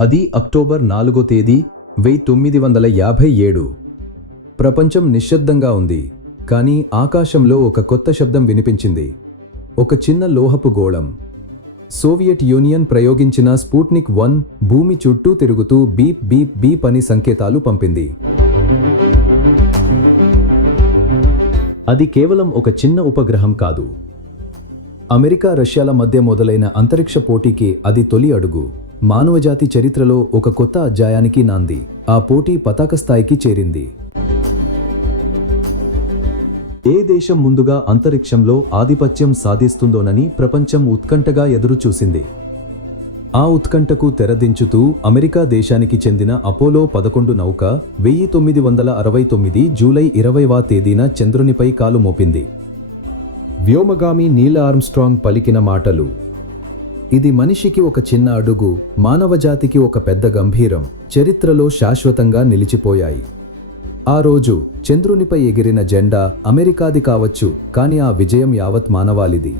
అది అక్టోబర్ నాలుగో తేదీ వెయ్యి తొమ్మిది వందల యాభై ఏడు. ప్రపంచం నిశ్శబ్దంగా ఉంది కానీ ఆకాశంలో ఒక కొత్త శబ్దం వినిపించింది. ఒక చిన్న లోహపు గోళం. సోవియట్ యూనియన్ ప్రయోగించిన స్పూట్నిక్ వన్ భూమి చుట్టూ తిరుగుతూ బీప్ బీప్ బీప్ అని సంకేతాలు పంపింది. అది కేవలం ఒక చిన్న ఉపగ్రహం కాదు. అమెరికా రష్యాల మధ్య మొదలైన అంతరిక్ష పోటీకి అది తొలి అడుగు. మానవజాతి చరిత్రలో ఒక కొత్త అధ్యాయానికి నాంది. ఆ పోటీ పతాక స్థాయికి చేరింది. ఏ దేశం ముందుగా అంతరిక్షంలో ఆధిపత్యం సాధిస్తుందోనని ప్రపంచం ఉత్కంఠగా ఎదురుచూసింది. ఆ ఉత్కంఠకు తెరదించుతూ అమెరికా దేశానికి చెందిన అపోలో పదకొండు నౌక వెయ్యి తొమ్మిది వందల అరవై తొమ్మిది జూలై ఇరవైవ తేదీన చంద్రునిపై కాలు మోపింది. వ్యోమగామి నీల ఆర్మ్స్ట్రాంగ్ పలికిన మాటలు. ఇది మనిషికి ఒక చిన్న అడుగు మానవజాతికి ఒక పెద్ద గంభీరం చరిత్రలో శాశ్వతంగా నిలిచిపోయాయి. ఆ రోజు చంద్రునిపై ఎగిరిన జెండా అమెరికాది కావచ్చు కానీ ఆ విజయం యావత్ మానవాళిది.